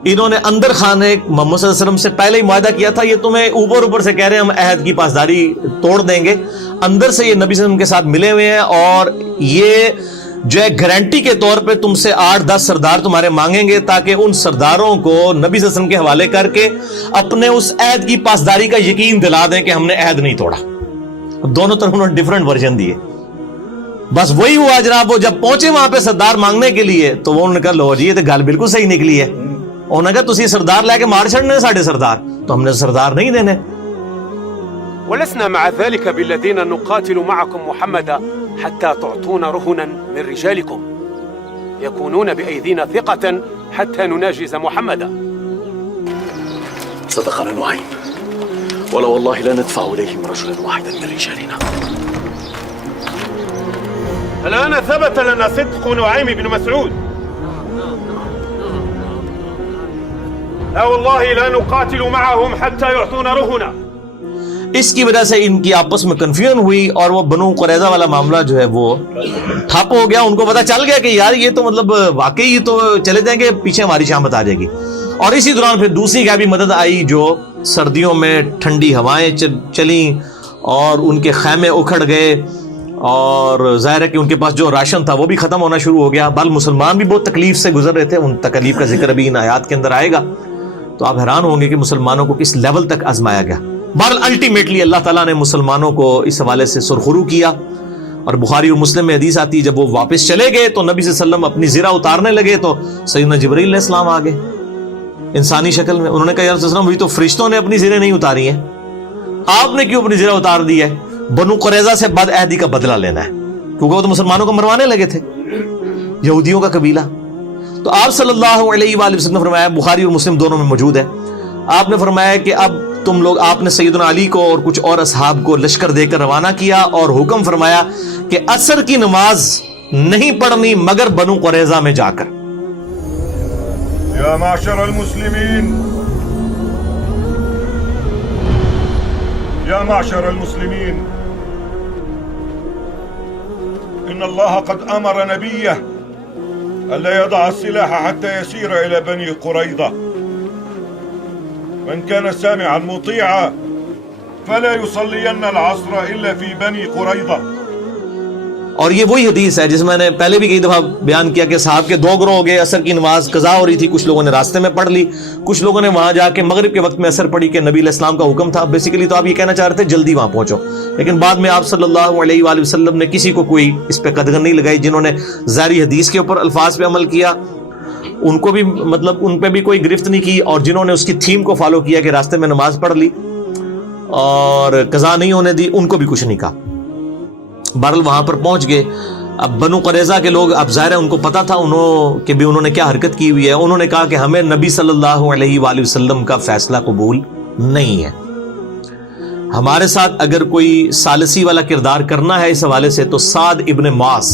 انہوں نے اندر خانے محمد صلی اللہ علیہ وسلم سے پہلے ہی معاہدہ کیا تھا, یہ تمہیں اوپر سے کہہ رہے ہیں ہم عہد کی پاسداری توڑ دیں گے. اندر سے یہ نبی صلی اللہ علیہ وسلم کے ساتھ ملے ہوئے ہیں, اور یہ جو ہے گارنٹی کے طور پہ تم سے 8-10 سردار تمہارے مانگیں گے, تاکہ ان سرداروں کو نبی صلی اللہ علیہ وسلم کے حوالے کر کے اپنے اس عہد کی پاسداری کا یقین دلا دیں کہ ہم نے عہد نہیں توڑا. دونوں طرف انہوں نے ڈیفرنٹ ورژن دیے. بس وہی ہوا جناب, وہ جب پہنچے وہاں پہ سردار مانگنے کے لیے تو وہ انہوں نے کہا لو جی یہ تو گل بالکل صحیح نکلی ہے. انہوں نے کہا تسی سردار لے کے مار چھڑنے ساڑھے سردار, تو ہم نے سردار نہیں دینے. ولسنا مع ذلك بالذين نقاتل معكم محمدا حتى تعطون رهنا من رجالكم يكونون بأيدينا ثقة حتى نناجز محمدا. صدقنا نعيم ولا والله لا ندفع إليهم رجلا واحدا من رجالنا. الآن ثبت لنا صدق نعيم بن مسعود. لا والله لا نقاتل معهم حتى يعطون رهنا. اس کی وجہ سے ان کی آپس میں کنفیوژن ہوئی, اور وہ بنو قریظہ والا معاملہ جو ہے وہ ٹھپ ہو گیا. ان کو پتا چل گیا کہ یار یہ تو مطلب واقعی تو چلے جائیں گے, پیچھے ہماری شامت آ جائے گی. اور اسی دوران پھر دوسری غیبی مدد آئی, جو سردیوں میں ٹھنڈی ہوائیں چلیں اور ان کے خیمے اکھڑ گئے, اور ظاہر ہے کہ ان کے پاس جو راشن تھا وہ بھی ختم ہونا شروع ہو گیا. بل مسلمان بھی بہت تکلیف سے گزر رہے تھے, ان تکلیف کا ذکر ابھی ان آیات کے اندر آئے گا. تو آپ حیران ہوں گے کہ مسلمانوں کو کس لیول تک آزمایا گیا. بہرحال الٹیمیٹلی اللہ تعالیٰ نے مسلمانوں کو اس حوالے سے سرخرو کیا. اور بخاری اور مسلم میں حدیث آتی ہے, جب وہ واپس چلے گئے تو نبی صلی اللہ علیہ وسلم اپنی زرہ اتارنے لگے تو سیدنا جبرائیل علیہ السلام آ گئے انسانی شکل میں. انہوں نے کہا یا رسول اللہ, وہی تو فرشتوں نے اپنی زرہیں نہیں اتاری ہیں, آپ نے کیوں اپنی زرہ اتار دی ہے؟ بنو قریظہ سے بد عہدی کا بدلہ لینا ہے, کیونکہ وہ تو مسلمانوں کو مروانے لگے تھے, یہودیوں کا قبیلہ. تو آپ صلی اللہ علیہ وآلہ وسلم نے فرمایا, بخاری اور مسلم دونوں میں موجود ہے, آپ نے فرمایا کہ اب تم لوگ, آپ نے سیدنا علی کو اور کچھ اور اصحاب کو لشکر دے کر روانہ کیا, اور حکم فرمایا کہ عصر کی نماز نہیں پڑھنی مگر بنو قریظہ میں جا کر. يا معشر المسلمين يا معشر المسلمين إن الله قد أمر نبيه ألا يضع السلاح حتى يسير إلى بني قريظة. من كان سامعا مطيعا فلا يصلين العصر إلا في بني قريظة. اور یہ وہی حدیث ہے جس میں نے پہلے بھی کئی دفعہ بیان کیا کہ صحاب کے 2 گروہ ہو گئے, عصر کی نماز قضا ہو رہی تھی, کچھ لوگوں نے راستے میں پڑھ لی, کچھ لوگوں نے وہاں جا کے مغرب کے وقت میں عصر پڑھی کہ نبی علیہ السلام کا حکم تھا. بیسیکلی تو آپ یہ کہنا چاہ رہے تھے جلدی وہاں پہنچو, لیکن بعد میں آپ صلی اللہ علیہ وآلہ وسلم نے کسی کو کوئی اس پہ قدغن نہیں لگائی. جنہوں نے ظاہری حدیث کے اوپر الفاظ پہ عمل کیا ان کو بھی مطلب ان پہ بھی کوئی گرفت نہیں کی, اور جنہوں نے اس کی تھیم کو فالو کیا کہ راستے میں نماز پڑھ لی اور قضا نہیں ہونے دی, ان کو بھی کچھ نہیں کہا. بہرحال وہاں پر پہنچ گئے. اب بنو قریظہ کے لوگ, اب ظاہر ہے ان کو پتا تھا انہوں نے کیا حرکت کی ہوئی ہے. انہوں نے کہا کہ ہمیں نبی صلی اللہ علیہ وآلہ وسلم کا فیصلہ قبول نہیں ہے, ہمارے ساتھ اگر کوئی ثالثی والا کردار کرنا ہے اس حوالے سے تو سعد ابن معاذ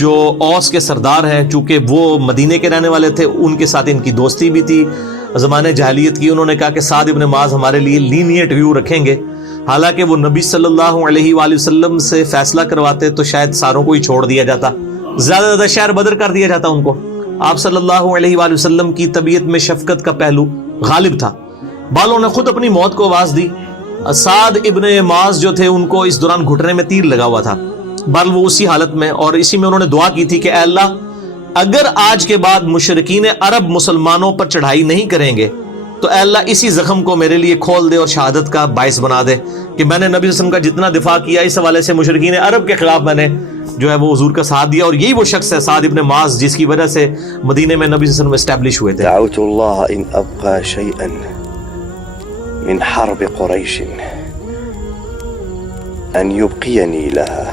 جو اوس کے سردار ہیں, چونکہ وہ مدینے کے رہنے والے تھے, ان کے ساتھ ان کی دوستی بھی تھی زمانے جاہلیت کی. انہوں نے کہا کہ سعد ابن معاذ ہمارے لیے لینیٹ ویو رکھیں گے, حالانکہ وہ نبی صلی اللہ علیہ وآلہ وسلم سے فیصلہ کرواتے تو شاید ساروں کو ہی چھوڑ دیا جاتا, زیادہ زیادہ شہر بدر کر دیا جاتا ان کو. آپ صلی اللہ علیہ وآلہ وسلم کی طبیعت میں شفقت کا پہلو غالب تھا. بالوں نے خود اپنی موت کو آواز دی. سعد ابن معاذ جو تھے ان کو اس دوران گھٹنے میں تیر لگا ہوا تھا, بل وہ اسی حالت میں, اور اسی میں انہوں نے دعا کی تھی کہ اے اللہ اگر آج کے بعد مشرکین عرب مسلمانوں پر چڑھائی نہیں کریں گے تو اے اللہ اسی زخم کو میرے لیے کھول دے اور شہادت کا باعث بنا دے کہ میں نے نبی صلی اللہ علیہ وسلم کا جتنا دفاع کیا اس حوالے سے مشرکین عرب کے خلاف میں نے جو ہے وہ حضور کا ساتھ دیا. اور یہی وہ شخص ہے سعد ابن معاذ جس کی وجہ سے مدینے میں نبی صلی اللہ علیہ وسلم اسٹیبلش ہوئے تھے. دعوت اللہ ان ابقى شيئا من حرب قریش ان يبقيني لها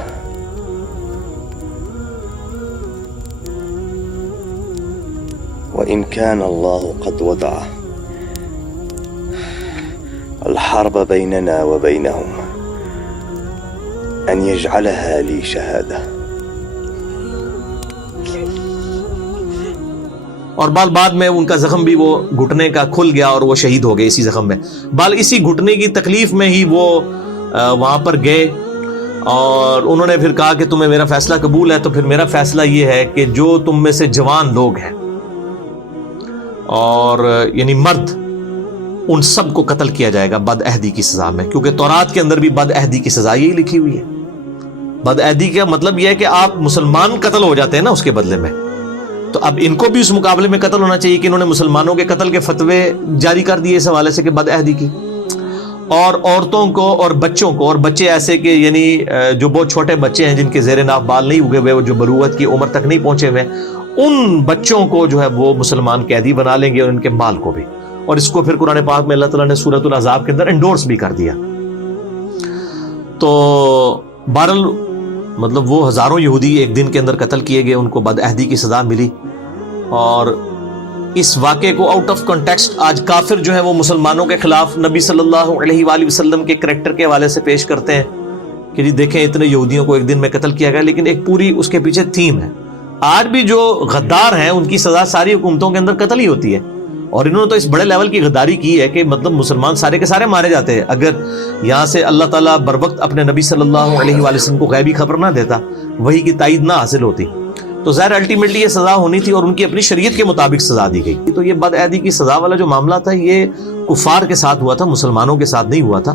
وإن كان الله قد وضع الحرب بيننا وبينهم أن يجعلها لي شهادة. اور بعد میں ان کا زخم بھی وہ گھٹنے کا کھل گیا اور وہ شہید ہو گئے اسی زخم میں. اسی گھٹنے کی تکلیف میں ہی وہ وہاں پر گئے اور انہوں نے پھر کہا کہ تمہیں میرا فیصلہ قبول ہے، تو پھر میرا فیصلہ یہ ہے کہ جو تم میں سے جوان لوگ ہیں اور یعنی مرد، ان سب کو قتل کیا جائے گا بد عہدی کی سزا میں، کیونکہ تورات کے اندر بھی بد عہدی کی سزا یہی لکھی ہوئی ہے. بد عہدی کا مطلب یہ ہے کہ آپ مسلمان قتل ہو جاتے ہیں نا اس کے بدلے میں، تو اب ان کو بھی اس مقابلے میں قتل ہونا چاہیے کہ انہوں نے مسلمانوں کے قتل کے فتوے جاری کر دیے اس حوالے سے کہ بد عہدی کی. اور عورتوں کو اور بچوں کو، اور بچے ایسے کہ یعنی جو بہت چھوٹے بچے ہیں جن کے زیر ناف بال نہیں اگے ہوئے، جو بلوغت کی عمر تک نہیں پہنچے ہوئے، ان بچوں کو جو ہے وہ مسلمان قیدی بنا لیں گے اور ان کے مال کو بھی. اور اس کو پھر قرآن پاک میں اللہ تعالیٰ نے سورۃ الاحزاب کے اندر انڈورس بھی کر دیا. تو بہرحال مطلب وہ ہزاروں یہودی ایک دن کے اندر قتل کیے گئے، ان کو بد عہدی کی سزا ملی. اور اس واقعے کو آؤٹ آف کنٹیکسٹ آج کافر جو ہے وہ مسلمانوں کے خلاف نبی صلی اللہ علیہ وآلہ وسلم کے کریکٹر کے حوالے سے پیش کرتے ہیں کہ جی دیکھیں اتنے یہودیوں کو ایک دن میں قتل کیا گیا، لیکن ایک پوری اس کے پیچھے تھیم ہے. آج بھی جو غدار ہیں ان کی سزا ساری حکومتوں کے اندر قتل ہی ہوتی ہے، اور انہوں نے تو اس بڑے لیول کی غداری کی ہے کہ مطلب مسلمان سارے کے سارے مارے جاتے ہیں. اگر یہاں سے اللہ تعالیٰ بر وقت اپنے نبی صلی اللہ علیہ وآلہ وسلم کو غیبی خبر نہ دیتا، وحی کی تائید نہ حاصل ہوتی، تو ظاہر الٹیمیٹلی یہ سزا ہونی تھی اور ان کی اپنی شریعت کے مطابق سزا دی گئی. تو یہ بد عہدی کی سزا والا جو معاملہ تھا یہ کفار کے ساتھ ہوا تھا، مسلمانوں کے ساتھ نہیں ہوا تھا.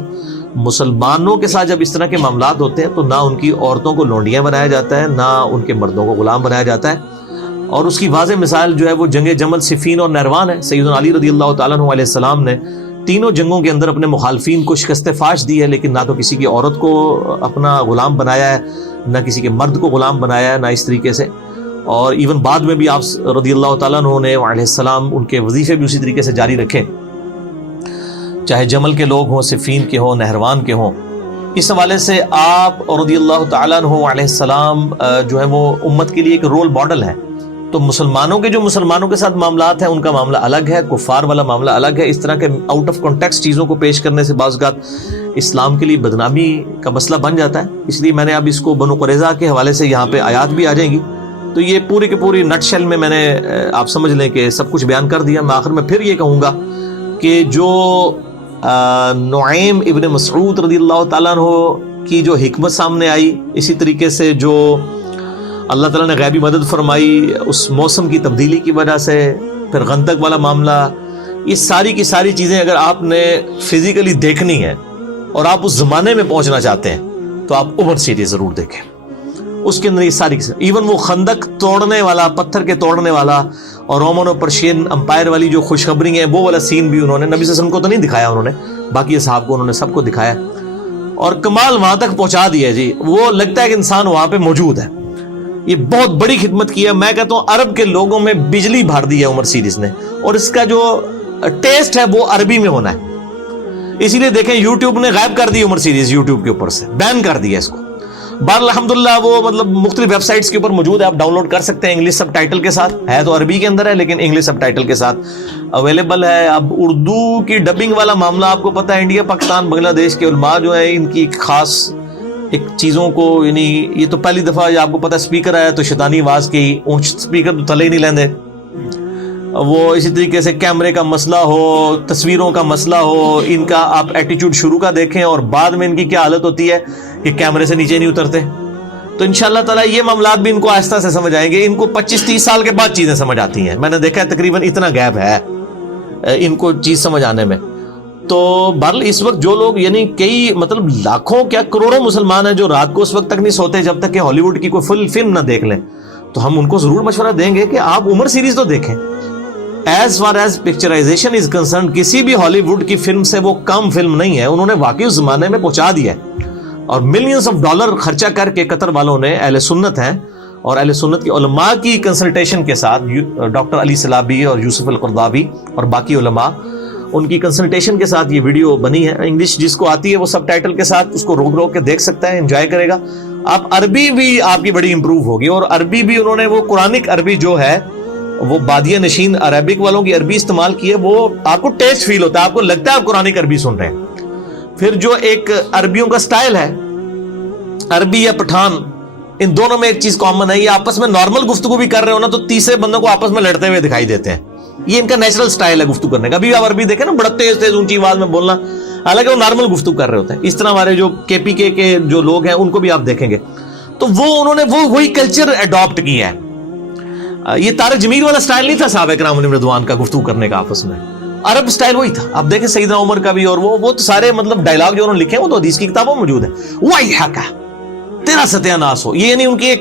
مسلمانوں کے ساتھ جب اس طرح کے معاملات ہوتے ہیں تو نہ ان کی عورتوں کو لونڈیاں بنایا جاتا ہے، نہ ان کے مردوں کو غلام بنایا جاتا ہے. اور اس کی واضح مثال جو ہے وہ جنگ جمل، صفین اور نہروان ہے. سیدنا علی رضی اللہ تعالیٰ عنہ علیہ السلام نے تینوں جنگوں کے اندر اپنے مخالفین کو شکست فاش دی ہے، لیکن نہ تو کسی کی عورت کو اپنا غلام بنایا ہے، نہ کسی کے مرد کو غلام بنایا ہے، نہ اس طریقے سے. اور ایون بعد میں بھی آپ رضی اللہ تعالیٰ عنہ نے علیہ السلام ان کے وظیفے بھی اسی طریقے سے جاری رکھے، چاہے جمل کے لوگ ہوں، صفین کے ہوں، نہروان کے ہوں. اس حوالے سے آپ رضی اللہ تعالیٰ عنہ علیہ السلام جو ہے وہ امت کے لیے ایک رول ماڈل ہے. تو مسلمانوں کے جو مسلمانوں کے ساتھ معاملات ہیں ان کا معاملہ الگ ہے، کفار والا معاملہ الگ ہے. اس طرح کے آؤٹ آف کانٹیکسٹ چیزوں کو پیش کرنے سے بعض اوقات اسلام کے لیے بدنامی کا مسئلہ بن جاتا ہے. اس لیے میں نے اب اس کو بنو قریظہ کے حوالے سے یہاں پہ آیات بھی آ جائیں گی، تو یہ پوری کی پوری نٹ شیل میں نے آپ سمجھ لیں کہ سب کچھ بیان کر دیا. میں آخر میں پھر یہ کہوں گا کہ جو نعیم ابن مسعود رضی اللہ تعالیٰ عنہ کی جو حکمت سامنے آئی، اسی طریقے سے جو اللہ تعالیٰ نے غیبی مدد فرمائی اس موسم کی تبدیلی کی وجہ سے، پھر خندق والا معاملہ، یہ ساری کی ساری چیزیں اگر آپ نے فزیکلی دیکھنی ہے اور آپ اس زمانے میں پہنچنا چاہتے ہیں تو آپ عمر سیریز ضرور دیکھیں. اس کے اندر یہ ساری ایون وہ خندق توڑنے والا، پتھر کے توڑنے والا اور رومن اور پرشین امپائر والی جو خوشخبری ہیں وہ والا سین بھی انہوں نے نبی صلی اللہ علیہ وسلم کو تو نہیں دکھایا، انہوں نے باقی اصحاب کو انہوں نے سب کو دکھایا اور کمال وہاں تک پہنچا دیا. جی وہ لگتا ہے کہ انسان وہاں پہ موجود ہے. یہ بہت بڑی خدمت کی ہے. میں کہتا ہوں عرب کے لوگوں میں بجلی بھر دی ہے عمر سیریز نے، اور اس کا جو ٹیسٹ ہے وہ عربی میں ہونا ہے. اسی لیے دیکھیں یوٹیوب نے غائب کر دی عمر سیریز، یوٹیوب کے اوپر سے بین کر دیا اس کو. الحمدللہ وہ مطلب مختلف ویب سائٹس کے اوپر موجود ہے، آپ ڈاؤن لوڈ کر سکتے ہیں انگلش سب ٹائٹل کے ساتھ. ہے تو عربی کے اندر ہے لیکن انگلش سب ٹائٹل کے ساتھ اویلیبل ہے. اب اردو کی ڈبنگ والا معاملہ آپ کو پتہ ہے، انڈیا پاکستان بنگلہ دیش کے علماء جو ہیں ان کی ایک خاص ایک چیزوں کو، یعنی یہ تو پہلی دفعہ آپ کو پتہ اسپیکر آیا تو شیطانی آواز کی اونچ اسپیکر تو تھلے ہی نہیں لیندے. وہ اسی طریقے سے کیمرے کا مسئلہ ہو، تصویروں کا مسئلہ ہو، ان کا آپ ایٹیچیوڈ شروع کا دیکھیں اور بعد میں ان کی کیا حالت ہوتی ہے کہ کیمرے سے نیچے نہیں اترتے. تو انشاءاللہ تعالیٰ یہ معاملات بھی ان کو آہستہ سے سمجھ آئیں گے. ان کو 25-30 سال کے بعد چیزیں سمجھ آتی ہیں. میں نے دیکھا ہے تقریباً اتنا گیپ ہے ان کو چیز سمجھ آنے میں. تو بہرحال اس وقت جو لوگ یعنی کئی مطلب لاکھوں کیا کروڑوں مسلمان ہیں جو رات کو اس وقت تک نہیں سوتے جب تک کہ ہالی ووڈ کی کوئی فل فلم نہ دیکھ لیں، تو ہم ان کو ضرور مشورہ دیں گے کہ آپ عمر سیریز تو دیکھیں. As far as picturisation is concerned کسی بھی ہالی ووڈ کی فلم سے وہ کم فلم نہیں ہے. انہوں نے واقعی اس زمانے میں پہنچا دیا ہے اور ملینز آف ڈالر خرچہ کر کے قطر والوں نے، اہل سنت ہیں اور اہل سنت کے علماء کی کنسلٹیشن کے ساتھ، ڈاکٹر علی سلابی اور یوسف القرضاوی اور باقی علماء، ان کی کنسلٹیشن کے ساتھ یہ ویڈیو بنی ہے. انگلش جس کو آتی ہے وہ سب ٹائٹل کے ساتھ اس کو روک کے دیکھ سکتا ہے، انجوائے کرے گا. آپ عربی بھی آپ کی بڑی امپروو ہوگی، اور عربی بھی انہوں نے وہ قرآنک عربی جو ہے وہ بادیہ نشین عربک والوں کی عربی استعمال کی ہے، وہ آپ کو ٹیسٹ فیل ہوتا ہے، آپ کو لگتا ہے آپ قرآنک عربی سن رہے ہیں. پھر جو ایک عربیوں کا سٹائل ہے، عربی یا پٹھان، ان دونوں میں ایک چیز کامن ہے، یہ آپس میں نارمل گفتگو بھی کر رہے ہو نا تو تیسرے بندوں کو آپس میں لڑتے ہوئے دکھائی دیتے ہیں. یہ ان کا نیچرل سٹائل ہے گفتگو کرنے کا. ابھی آپ عربی دیکھیں نا، بڑا تیز تیز اونچی آواز میں بولنا، حالانکہ وہ نارمل گفتگو کر رہے ہوتے ہیں. اس طرح ہمارے جو KPK کے جو لوگ ہیں ان کو بھی آپ دیکھیں گے تو انہوں نے وہی کلچر اڈاپٹ کیا ہے. یہ طارق جمیل والا سٹائل نہیں تھا صحابہ کرام علیہم رضوان کا گفتگو کرنے کا آپس میں، عرب سٹائل وہی تھا. آپ دیکھیں سیدنا عمر کا بھی، اور وہ تو سارے مطلب ڈائلاگ جو انہوں نے لکھے ہیں وہ تو حدیث کی کتابوں میں موجود ہے. وَيْحَكَ تیرا ستیہ ناس ہو، یہ یعنی ان کی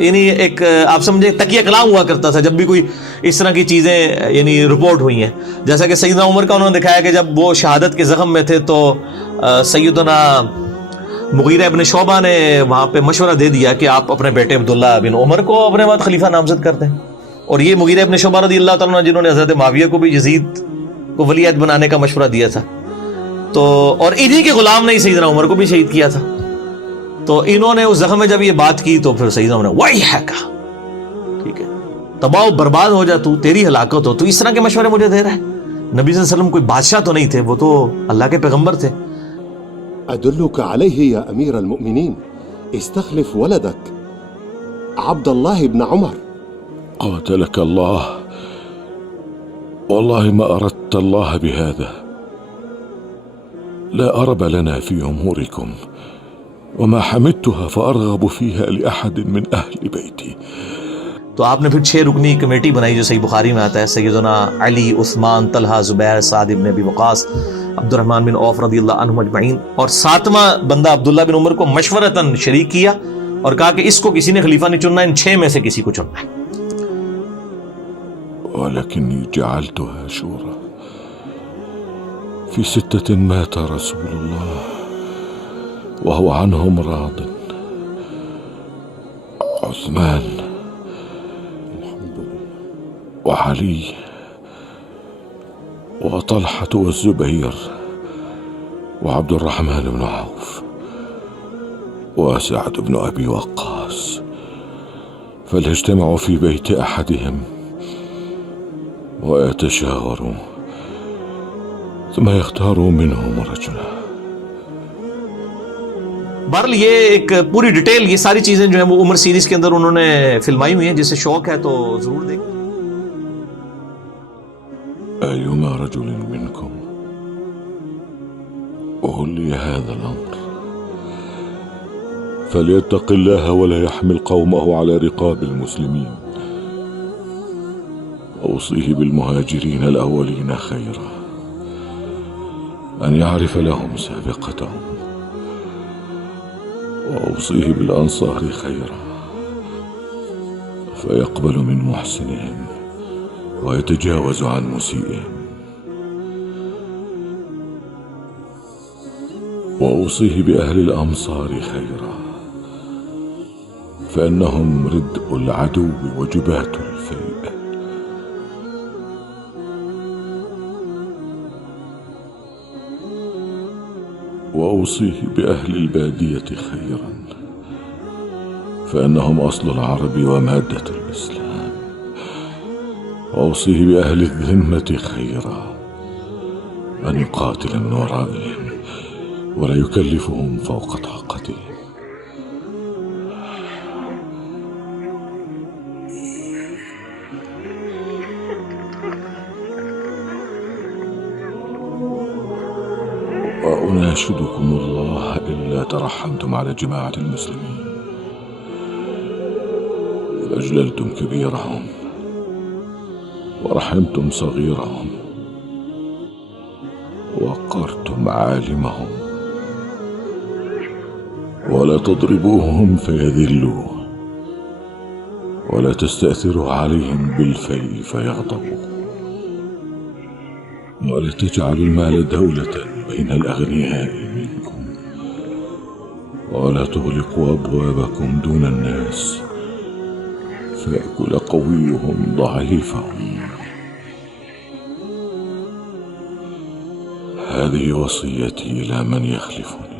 ایک آپ سمجھے تکیہ کلام ہوا کرتا تھا جب بھی کوئی اس طرح کی چیزیں یعنی رپورٹ ہوئی ہیں. جیسا کہ سیدنا عمر کا انہوں نے دکھایا کہ جب وہ شہادت کے زخم میں تھے تو سیدنا مغیرہ ابن شعبہ نے وہاں پہ مشورہ دے دیا کہ آپ اپنے بیٹے عبداللہ بن عمر کو اپنے بعد خلیفہ نامزد کر دیں. اور یہ مغیرہ ابن شعبہ رضی اللہ تعالیٰ عنہ جنہوں نے حضرت معاویہ کو بھی یزید کو ولی عہد بنانے کا مشورہ دیا تھا، تو اور انہی کے غلام نے ہی سیدنا عمر کو بھی شہید کیا تھا. تو انہوں نے اس زخم میں جب یہ بات کی تو پھر سیدنا عمر نے وَيْحَكَ، ٹھیک ہے، تباہ و برباد ہو جا تو، تیری ہلاکت ہو، تو اس طرح کے مشورے مجھے دے رہا ہے. نبی صلی اللہ علیہ وسلم کوئی بادشاہ تو نہیں تھے، وہ تو اللہ کے پیغمبر تھے. أدلك عليه يا أمير المؤمنين، استخلف ولدك عبد الله بن عمر. قاتلك الله، والله ما أردت الله بهذا. لا أرب لنا في أموركم، وما حمدتها فأرغب فيها لأحد من أهل بيتي. تو آپ نے پھر 6 رکنی کمیٹی بنائی جو صحیح بخاری میں آتا ہے. سیدنا علی، عثمان، طلحہ، زبیر، سعد بن ابی وقاص، عبد الرحمن بن عوف رضی اللہ عنہم اجمعین، اور 7واں بندہ عبداللہ بن عمر کو مشورتاً شریک کیا اور کہا کہ اس کو کسی نے خلیفہ نہیں چننا، ان 6 میں سے کسی کو چننا ہے. ولكني جعلتها شورى. في 6 مات رسول الله وهو عنهم راض: عثمان وعلي وطلحة والزبير وعبد الرحمن بن عوف وسعد بن أبي وقاص، فليجتمعوا في بيت أحدهم ويتشاوروا ثم يختاروا منهم رجلا. بہرحال یہ ایک پوری ڈیٹیل، یہ ساری چیزیں جو ہیں وہ عمر سیریز کے اندر انہوں نے فلمائی ہوئی ہیں. جسے شوق ہے تو ضرور دیکھیں. أيما رجل منكم ولي هذا الأمر فليتق الله ولا يحمل قومه على رقاب المسلمين. أوصيه بالمهاجرين الأولين خيرا أن يعرف لهم سابقتهم، وأوصيه بالأنصار خيرا فيقبل من محسنهم ويتجاوز عن مسيئهم، وأوصيه بأهل الأمصار خيرا فإنهم ردء العدو وجبات الفيء. وأوصيه بأهل البادية خيرا فإنهم أصل العرب ومادة الإسلام. وأوصيه بأهل الذمة خيرا أن يقاتل من ورائهم ولا يكلفهم فوق طاقتهم. وأناشدكم الله إلا ترحمتم على جماعة المسلمين فأجللتم كبيرهم ورحمتم صغيرهم ووقرتم عالمهم، ولا تضربوهم فيذلوا ولا تستأثروا عليهم بالفيء فيغضبوا، ولا تجعلوا المال دولة بين الأغنياء منكم، ولا تغلقوا أبوابكم دون الناس فيأكل قويهم ضعيفهم. هذه وصيتي إلى من يخلفني.